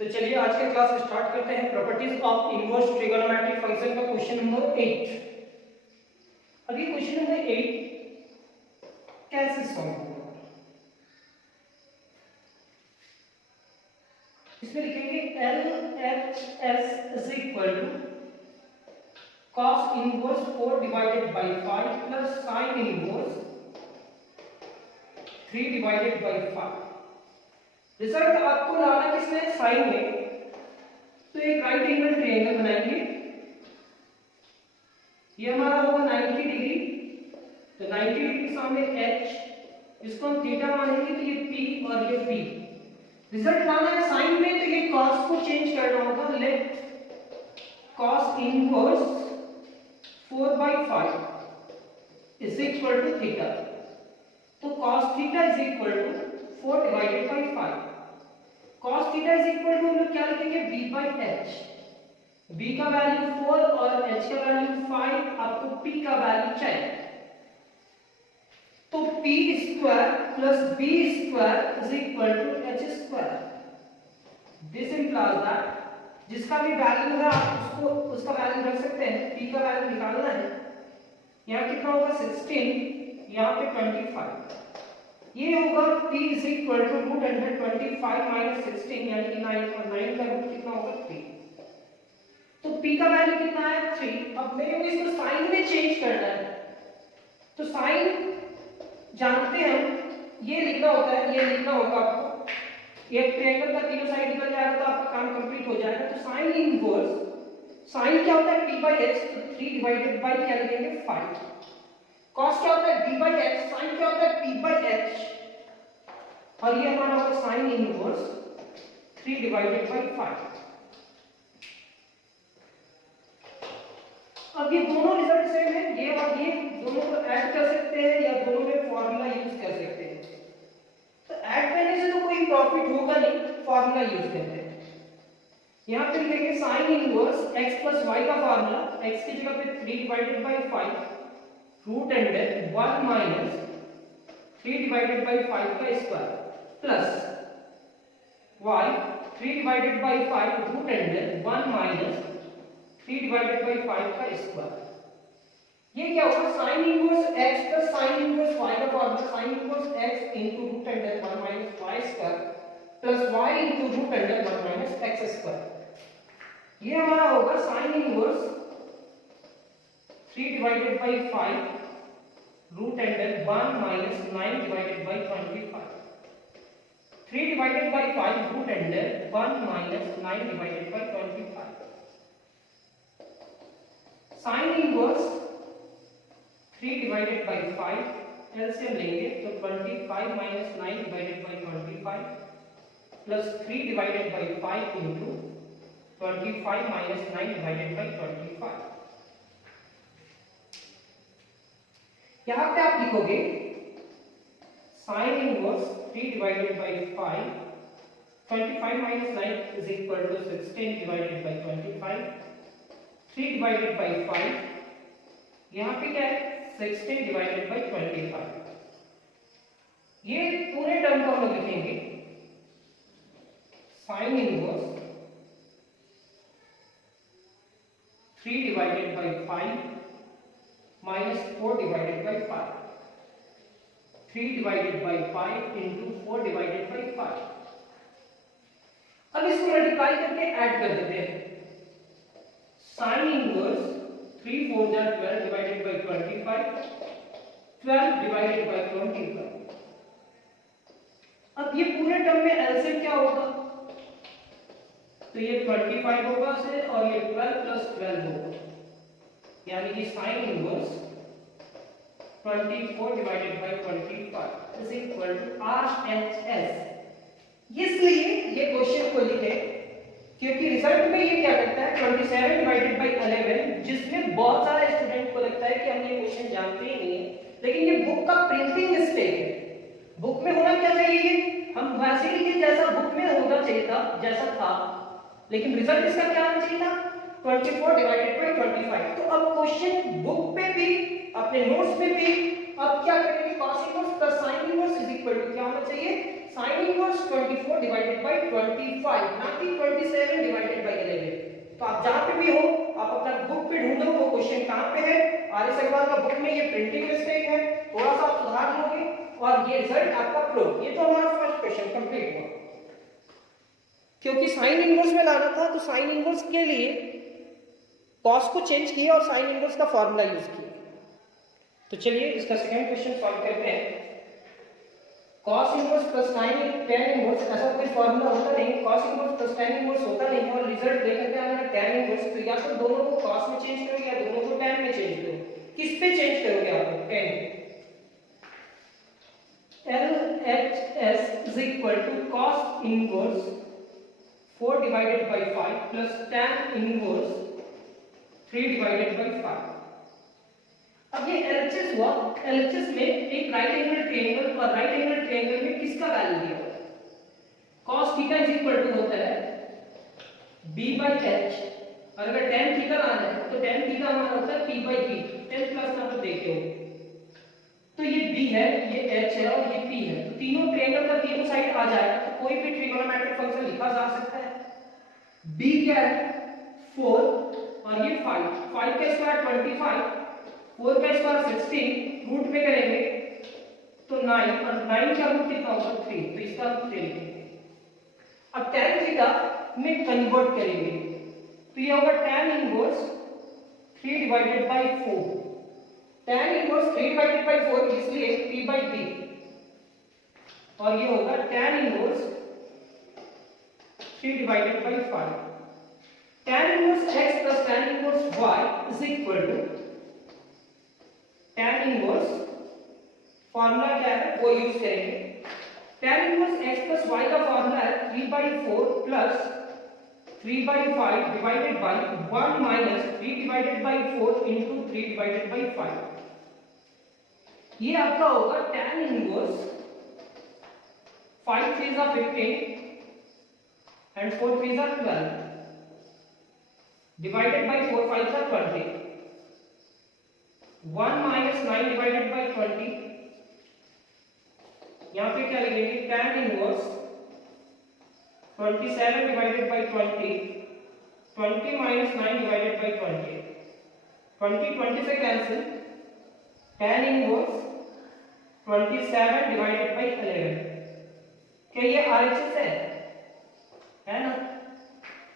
तो चलिए आज के क्लास स्टार्ट करते हैं। Properties of inverse trigonometric function का क्वेश्चन नंबर 8। अभी क्वेश्चन नंबर 8 कैसे सॉल्व होगा, इसमें लिखेंगे LHS is equal to cos inverse 4 divided by 5 plus sin inverse 3 divided by 5। Result आपको लाना किसमें, साइन में। तो एक राइट एंगल ट्रायंगल बनाएंगे, ये हमारा होगा 90 डिग्री। तो 90 डिग्री के सामने h, इसको हम थीटा मानेंगे तो ये p और ये p। रिजल्ट लाना है साइन में, तो ये cos को चेंज करना होगा। Let cos inverse 4/5 is equal to theta. तो cos theta is equal to 4 divided by 5। cos theta is equal to हम लोग क्या लिखेंगे, b बाई h। b का वैल्यू 4 और h का वैल्यू 5। आपको p का वैल्यू चाहिए, तो p square plus b square is equal to h square. This implies that जिसका भी वैल्यू है आप उसका वैल्यू रख सकते हैं। p का वैल्यू निकालना है, यहाँ कितना होगा 16, यहाँ पे 25। ये होगा p is equal to root under 25 minus 16 यानी कि 9 और 9 का रूट कितना होगा 3। तो p का वैल्यू कितना है 3। अब मेरे को इसको साइन में चेंज करना है, तो साइन जानते हैं ये लिखना होता है, ये लिखना होगा आपको। एक ट्रायंगल का तीनों साइड निकल जाएगा तो आपका काम कंप्लीट हो जाएगा। तो साइन इनवर्स, साइन क्या होता है p बाई h, तो 3 डिवाइडेड बाई क्या लिखेंगे 5। cos क्या होता है b बाई h, sin क्या होता है p बाई h, और ये हमारा होगा साइन इनवर्स 3 डिवाइडेड बाई 5। अब ये दोनों रिजल्ट सेम है, ये और ये दोनों को ऐड कर सकते हैं या दोनों में फॉर्मूला यूज कर सकते हैं। तो ऐड करने से तो कोई प्रॉफिट होगा नहीं, फॉर्मूला यूज करते हैं। यहां पे लिखेंगे sine inverse x plus y का फॉर्मूला, x की जगह पे 3 divided by 5 root under 1 minus 3 divided by 5 का square plus y 3 divided by 5 root under 1 minus 3 divided by 5 का स्क्वायर। ये क्या होगा, sine inverse x plus sine inverse y का formula sine inverse x into root under 1 minus y square plus y into root under 1 minus x square. ये हमारा होगा sine inverse 3 divided by 5 root under 1 minus 9 divided by 25। 3 divided by 5 root under 1 minus 9 divided by 25। Sine inverse 3 divided by 5 LCM लेंगे तो 25 minus 9 divided by 25 plus 3 divided by 5 into 25 minus 9 divided by 25। यहां पे आप लिखोगे sine inverse 3 divided by 5, 25 minus 9 is equal to 16 divided by 25, 3 divided by 5, यहां पे क्या है 16 डिवाइडेड बाई 25। ये पूरे टर्म को हम लोग लिखेंगे sine inverse 3 divided by 5 minus 4 divided by 5, 3 divided by 5 into 4 divided by 5। अब इसको मल्टीप्लाई करके ऐड कर देते हैं। साइन इनवर्स 3 4 जा 12 डिवाइडेड बाई 25, 12 डिवाइडेड बाई 25। अब ये पूरे टर्म में एलसीएम क्या होगा, तो ये 25 होगा से और ये 12 प्लस 12 होगा, यानी कि sine inverse 24 divided by 25 is equal to RHS। इसलिए ये क्वेश्चन को लिखे क्योंकि रिजल्ट में ये क्या करता है 27 डिवाइडेड बाई 11, जिसमें बहुत सारे स्टूडेंट को लगता है कि हम ये क्वेश्चन जानते ही नहीं है, लेकिन ये बुक का प्रिंटिंग मिस्टेक है। बुक में होना क्या चाहिए, हम वैसे ही लिखे जैसा बुक में होना चाहिए था, जैसा था, लेकिन रिजल्ट इसका क्या आना चाहिए था 24 डिवाइडेड बाई 25। तो अब क्वेश्चन बुक पे भी अपने नोट्स में भी अब क्या करेंगे, cos inverse plus sin inverse is equal to क्या होना चाहिए साइन इनवर्स 24 डिवाइडेड बाय 25, ना कि 27 डिवाइडेड बाय 11। तो आप जहां पे भी हो आप अपना बुक पे ढूंढो वो क्वेश्चन कहां पे है। आर्य अग्रवाल का बुक में ये प्रिंटिंग मिस्टेक है, थोड़ा सा आप सुधार लोगे और ये रिजल्ट आपका प्रूफ। ये तो हमारा फर्स्ट क्वेश्चन कंप्लीट हुआ। क्योंकि साइन इनवर्स में लाना था तो साइन इनवर्स के लिए कॉस को चेंज किया और साइन इनवर्स का फॉर्मूला यूज किया। तो चलिए इसका सेकंड क्वेश्चन सॉल्व करते हैं। cos inverse plus tan inverse, ऐसा कोई फॉर्मूला होता नहीं। cos inverse plus tan inverse होता नहीं और रिजल्ट लेकर के आना tan इनवर्स। तो या तो दोनों को cos में चेंज करोगे या दोनों को tan में चेंज करोगे। किस पे चेंज करोगे आप? tan। LHS is equal to cos inverse 4 divided by 5 plus tan inverse 3 divided by 5। अब ये LHS हुआ। LHS में एक राइट एंगल ट्रायंगल और राइट एंगल ट्रायंगल में किसका वैल्यू दिया हुआ है? cos theta is equal to होता है b by h, और अगर tan थीटा लाना है तो tan थीटा हमारा होता है p by b। 10 क्लास में आप देखे हो। तो ये b है, ये h है और ये p है। तो तीनों ट्रायंगल का तीनों साइड आ जाएगा तो कोई भी ट्रिगोनोमेट्रिक फंक्शन लिखा जा सकता है। b क्या है? 4 और ये 5। 5 का स्क्वायर 25, 4 का स्क्वायर 16, रूट में करेंगे तो 9 और 9 का रूट कितना होगा? 3। तो इसका रूट 3 लिखेंगे। अब tan थीटा में कन्वर्ट करेंगे तो ये होगा tan inverse 3 divided by 4। tan inverse 3 divided by 4 इसलिए p by b, और ये होगा tan inverse 3 divided by 5। tan inverse x plus tan inverse y is equal to tan inverse, formula क्या है वो यूज करेंगे। tan inverse x plus y का formula है 3/4 plus 3/5 divided by 1 minus 3 divided by 4 into 3 divided by 5। ये आपका होगा tan inverse 5 3s are 15 and 4 3s are 12 divided by 4 5s are 20। 1 minus 9 divided by 20, यहाँ पे क्या लिखेंगे? tan inverse 27 divided by 20, 20 minus 9 divided by 20, 20 20 से cancel, tan inverse 27 divided by 11। क्या ये RHS है ना?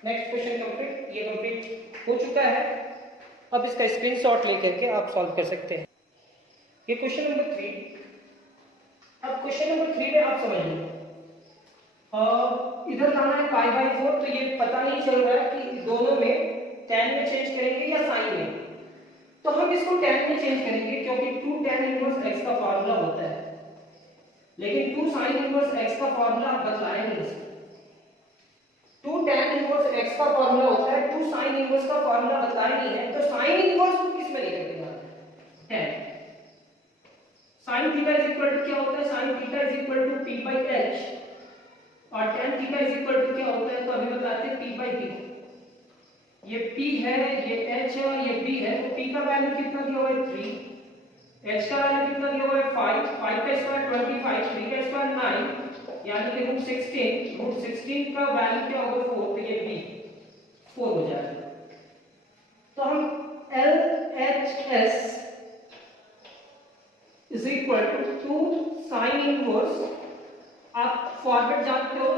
नेक्स्ट क्वेश्चन कंप्लीट, ये कंप्लीट हो चुका है। अब इसका स्क्रीनशॉट लेकर के आप सॉल्व कर सकते हैं। ये क्वेश्चन नंबर 3। अब क्वेश्चन नंबर 3 में आप समझ लो, इधर लाना है पाई बाय 4, तो ये पता नहीं चल रहा है कि दोनों में tan में चेंज करेंगे या साइन में। तो हम इसको tan में चेंज करेंगे क्योंकि 2 tan इनवर्स x का फॉर्मूला होता है, लेकिन 2 sin इनवर्स x का फॉर्मूला आप बदलाए नहीं। 2 tan इनवर्स x का फॉर्मूला होता है, 2 sin इनवर्स का फॉर्मूला बदलाए नहीं है। तो sin इनवर्स को किस में लिख देना? tan। sin theta is equal to क्या होता है? sin theta is equal to p by h और tan theta is equal to क्या होता है? तो अभी बताते हैं p by b। ये p है, ये h है और ये b है। तो p का वैल्यू कितना दिया हुआ है? 3, h का वैल्यू कितना दिया हुआ है? 5, 5 का स्क्वायर 25, 3 का स्क्वायर 9, यानी कि रूट 16 का वैल्यू क्या होगा? 4। तो ये b 4 हो जाएगा। तो हम LHS is equal to 2 sine inverse, आप फॉर्मेट जानते हो,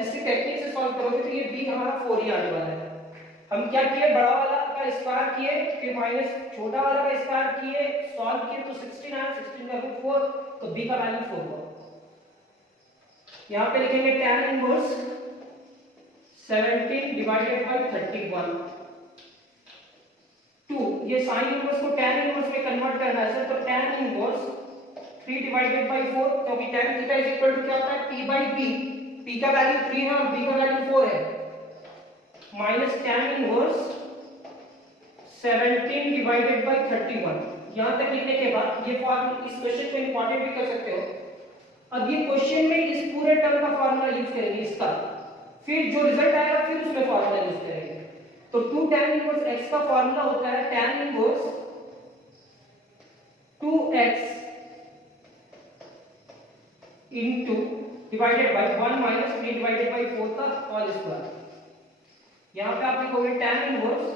इसी टेक्निक से सॉल्व करोगे तो ये b हमारा 4 ही आने वाला है। हम क्या किए? बड़ा वाला का स्क्वायर किए, फिर माइनस छोटा वाला का स्क्वायर किए, सॉल्व किए तो 16 आया, 16 का रूट 4, तो b का वैल्यू 4 हुआ। यहाँ पे लिखेंगे tan इनवर्स 17 डिवाइडेड बाय 31 2। ये साइन इनवर्स को tan इनवर्स में कन्वर्ट करना है तो tan इनवर्स 3 डिवाइडेड बाय 4, क्योंकि tan theta is equal to क्या होता है? p by b। p का वैल्यू 3 है और b का वैल्यू 4 है, minus tan inverse 17 divided by 31। यहां तक लिखने के बाद ये फॉर्मूला, इस क्वेश्चन को इंपॉर्टेंट भी कर सकते हो। अब ये क्वेश्चन में इस पूरे टर्म का फॉर्मूला यूज करेंगे इसका, फिर जो रिजल्ट आएगा फिर उसमें फॉर्मूला यूज करेंगे। तो 2 tan इनवर्स x का फॉर्मूला होता है tan inverse 2x into divided by 1 minus 3 divided by 4 का होल स्क्वायर। यहाँ पे आप लिखोगे tan inverse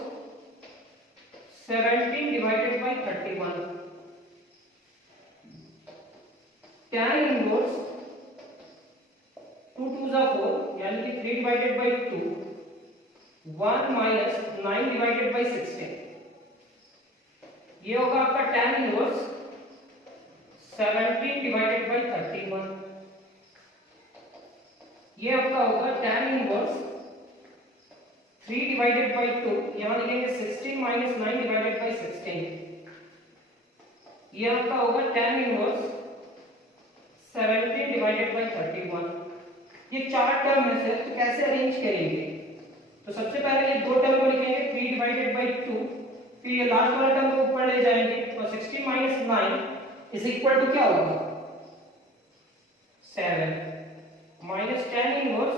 17 divided by 31, tan inverse 2 2 जा 4 यानी कि 3 divided by 2, 1 minus 9 divided by 16, ये होगा आपका tan इनवर्स 17 डिवाइडेड बाई 31। ये आपका होगा tan इनवर्स 3 डिवाइडेड बाई 2, यहां लिखेंगे 16 माइनस 9 डिवाइडेड बाई 16, ये आपका होगा tan इनवर्स 17 डिवाइडेड बाई 31। ये चार टर्म है सर, तो कैसे अरेंज करेंगे? तो सबसे पहले ये दो टर्म को लिखेंगे 3 डिवाइडेड बाई 2, फिर ये लास्ट वाला टर्म को ऊपर ले जाएंगे, तो 16 माइनस 9 इज इक्वल टू क्या होगा 7 minus tan inverse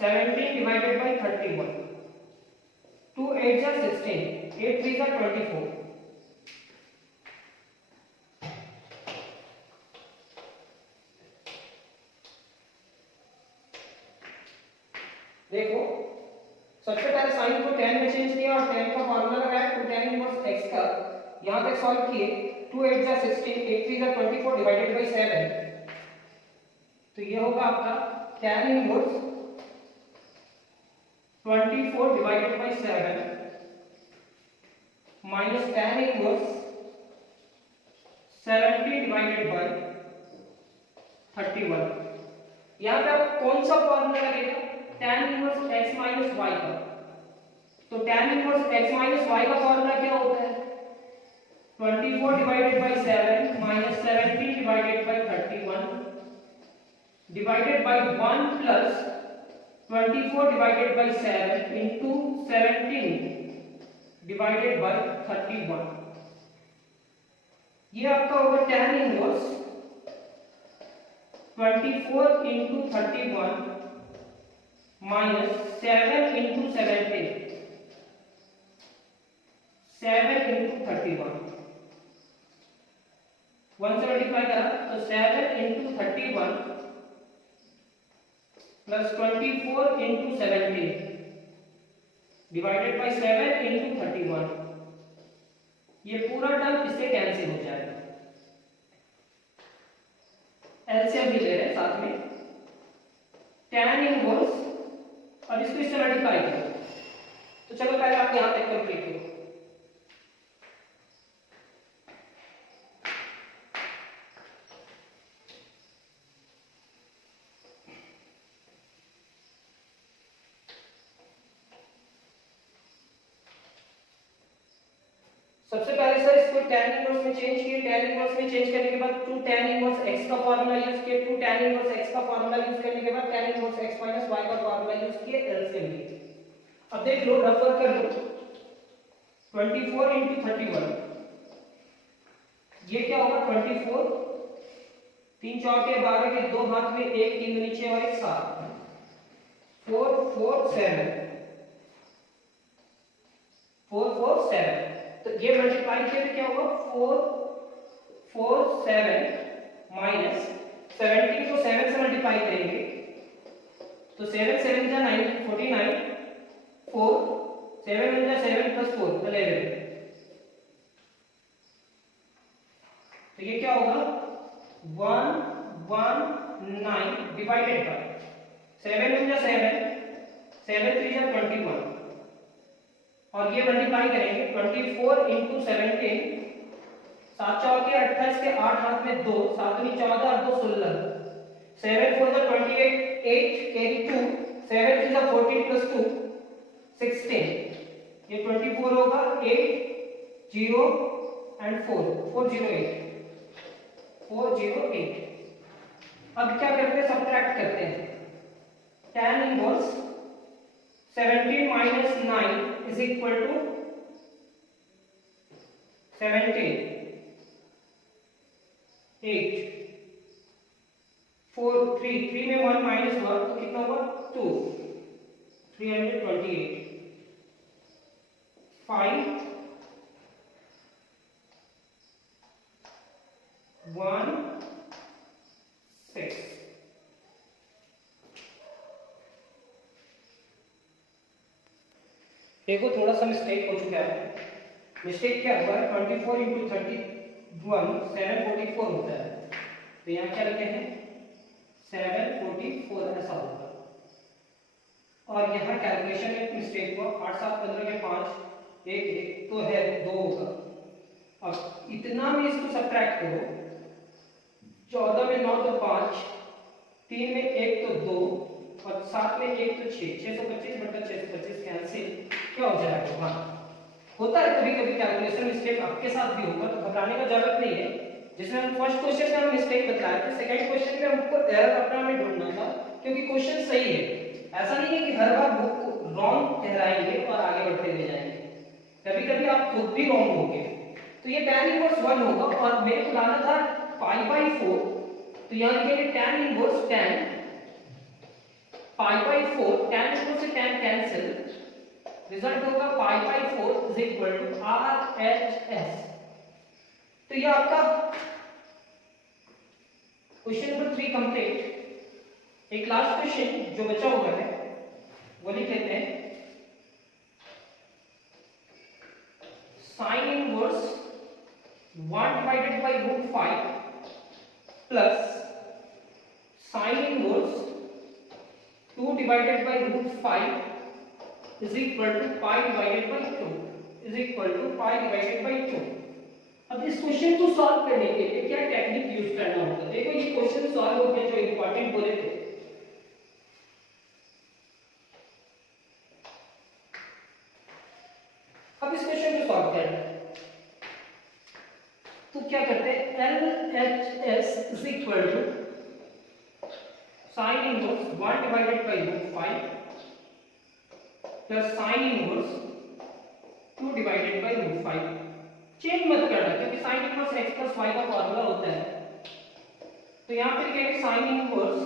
17 divided by 31, 2 8 जा 16, 8 3 जा 24, देखो सबसे पहले साइन को tan में चेंज किया और tan का फार्मूला लगाया, तो tan इनवर्स x का यहां पे सॉल्व किए, 2 8 जा 16, 8 3 जा 24 डिवाइडेड बाई 7, तो ये होगा आपका tan inverse 24 divided by 7 minus tan inverse 70 divided by 31। यहां पे आप कौन सा फार्मूला लगेगा? tan inverse x minus y का। तो tan inverse x minus y का फार्मूला क्या होता है? 24 divided by 7 minus 70 divided by 31 divided by 1 plus 24 divided by 7 into 17 divided by 31। ये आपका होगा tan inverse 24 into 31 minus 7 into 17, 7 into 31, 1 से मल्टीप्लाई करा तो 7 into 31 plus 24 into 17 divided by 7 into 31, ये पूरा टर्म इससे कैंसिल हो जाएगा। एलसीएम भी ले रहे हैं साथ में, tan इनवर्स और इसको इससे मल्टीप्लाई करो, तो चलो पहले आप यहां तक कंप्लीट करो। सबसे पहले सर इसको tan इनवर्स में चेंज किए, tan इनवर्स में चेंज करने के बाद 2 tan इनवर्स x का फार्मूला यूज किए, 2 tan इनवर्स x का फार्मूला यूज करने के बाद tan inverse x minus y का फार्मूला यूज किए, एलसीएम लिए। अब देख लो, रेफर कर लो, 24 into 31, ये क्या होगा 24, 3 चौके 12 के 2 हाथ में 1 3 नीचे और 1 7, 4 4 7, 4 4 7, तो ये मल्टीप्लाई किया तो क्या होगा 4 4 7 माइनस 17 को 7 से मल्टीप्लाई करेंगे तो 7 7 जा 9 49, 4 7 जा 7 प्लस 4 11, तो ये क्या होगा 119 डिवाइडेड बाय 7 जा 7 7 3 जा 21 और ये मल्टीप्लाई करेंगे 24 इंटू 17, 7 चौके 28 के 8 हाथ में 2, 7 दूनी 14 और 2 16, 7 4 जा 28, 8 कैरी 2, 7 3 जा 14 प्लस 2 16, ये 24 होगा 8 0 एंड 4 408 408। अब क्या करते हैं, सब्ट्रैक्ट करते हैं, tan inverse 17 minus 9 is equal to 17, 8, 4 3 में 1 माइनस हुआ तो कितना हुआ 2, 328, 5 1 6 देखो थोड़ा सा मिस्टेक हो चुका है। मिस्टेक क्या हुआ है, 24 इंटू 31 744 होता है, तो यहाँ क्या लिखे हैं 744 ऐसा होगा। और यहाँ कैलकुलेशन में मिस्टेक हुआ, 8 7 15 के 5 एक एक तो है 2 होगा। अब इतना में इसको सब्ट्रैक्ट करो, 14 में 9 तो 5, 3 में 1 तो 2 और 7 में 1 तो 6, 625 बटा 625 कैंसिल क्या हो जाएगा 1। होता है कभी कभी कैलकुलेशन मिस्टेक, आपके साथ भी होगा, तो घबराने का जरूरत नहीं है। जिसमें हम फर्स्ट क्वेश्चन में हम मिस्टेक बताए थे, सेकंड क्वेश्चन में हमको एरर अपना में ढूंढना था, क्योंकि क्वेश्चन सही है। ऐसा नहीं है कि हर बार बुक को रॉन्ग ठहराएंगे और आगे बढ़ते ले जाएंगे, कभी कभी आप खुद भी रॉन्ग होंगे। तो ये tan इनवर्स 1 होगा और मेरे को लाना था पाई बाई 4, तो यहाँ लिखेंगे tan inverse tan pi by 4, tan inverse से tan कैंसिल, रिजल्ट होगा pi by 4 is equal to RHS। तो ये आपका क्वेश्चन नंबर 3 कंप्लीट। एक लास्ट क्वेश्चन जो बचा हुआ है वो लिख लेते हैं, sine inverse 1 divided by root 5 plus sine inverse 2 divided by root 5 is equal to pi divided by 2 is equal to pi divided by 2। अब इस क्वेश्चन को सॉल्व करने के लिए क्या टेक्निक यूज करना होगा, देखो ये क्वेश्चन सॉल्व हो गया जो इंपॉर्टेंट बोले थे। अब इस क्वेश्चन को सॉल्व करना है तो क्या करते हैं, LHS is equal to sine inverse 1 divided by root 5 plus sine inverse 2 divided by root 5। Change मत करना क्योंकि sine inverse x plus y का फॉर्मूला होता है, तो यहाँ पे लिखेंगे साइन इनवर्स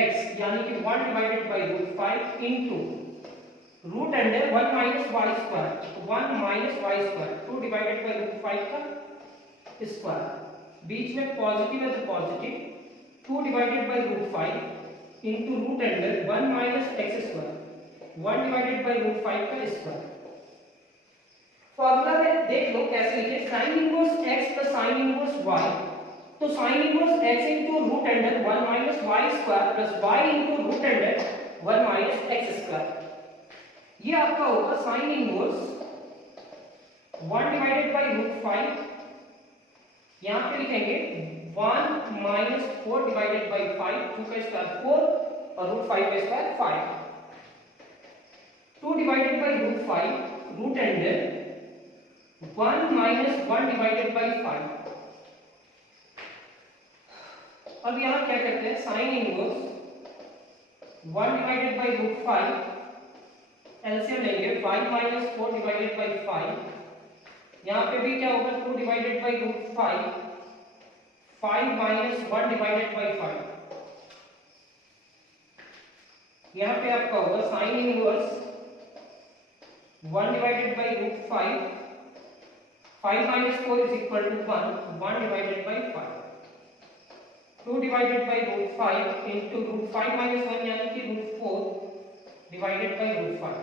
x यानी कि 1 divided by root 5 into root under 1 minus y square, 1 minus y square 2 divided by root 5 का स्क्वायर, बीच में पॉजिटिव है तो positive, 2 divided by root 5 into root under 1 minus x square 1 divided by root 5 का square. Formula में देख लो कैसे लिखे, sine inverse x plus sine inverse y, तो sine inverse x into root under 1 minus y square plus y into root under 1 minus x square, ये आपका होगा sine inverse 1 divided by root 5, यहां पे लिखेंगे 1 माइनस 4 डिवाइडेड बाई 5, 2 का square 4 और root 5 का square 5, 2 divided by root 5 root under 1 minus 1 divided by 5। अब यहां क्या करते हैं, sine inverse 1 divided by root 5 LCM लेंगे, 5 माइनस 4 डिवाइडेड बाई 5, यहां पे भी क्या होगा 2 divided by root 5, 5 minus 1 divided by 5, यहां पे आपका होगा sine inverse 1 divided by root 5, 5 minus 4 is equal to 1, 1 divided by 5, 2 divided by root 5 into root 5 minus 1 यानी कि root 4 divided by root 5।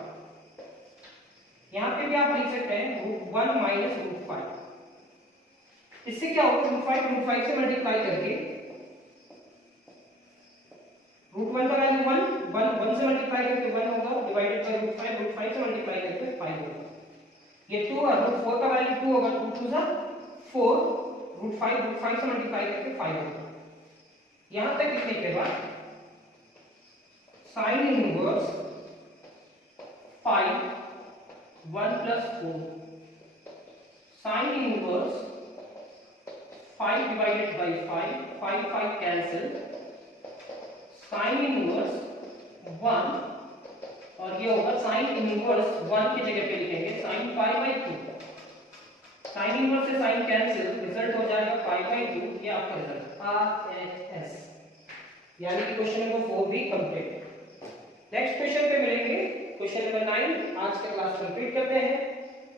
यहाँ पे भी आप लिख सकते हैं root 1 minus root 5। इससे क्या होगा, root 5 से मल्टीप्लाई करके root 1 का वैल्यू 1 से मल्टीप्लाई करके 1 होगा, डिवाइडेड बाय root 5 से मल्टीप्लाई करके 5 होगा, ये 2 और रूट 4 का वैल्यू 2 होगा, 2 2 जा 4, रूट 5 से मल्टीप्लाई करके 5 होगा। यहां तक लिखने के बाद sine inverse 5 1 plus 4 sine inverse 5 divided by 5 5 cancel, sign inverse 1 और ये होगा साइन इनवर्स 1 की जगह पे लिखेंगे sine pi by 2, sine inverse से साइन कैंसिल, रिजल्ट हो जाएगा पाई बाई 2, ये आपका रिजल्ट RHS, यानी कि क्वेश्चन नंबर 4 भी कंप्लीट। नेक्स्ट क्वेश्चन पे मिलेंगे, क्वेश्चन नंबर 9। आज का क्लास कंप्लीट करते हैं।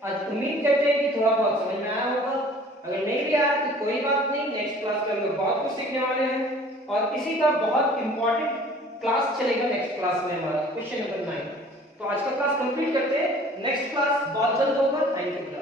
आज उम्मीद करते हैं कि थोड़ा बहुत समझ में आया होगा, अगर नहीं भी आया तो कोई बात नहीं, नेक्स्ट क्लास में हम लोग बहुत कुछ सीखने वाले हैं और इसी का बहुत इंपॉर्टेंट क्लास चलेगा नेक्स्ट क्लास में हमारा क्वेश्चन नंबर 9। तो आज का क्लास कंप्लीट करते हैं, नेक्स्ट क्लास बहुत जल्द होगा। Thank you.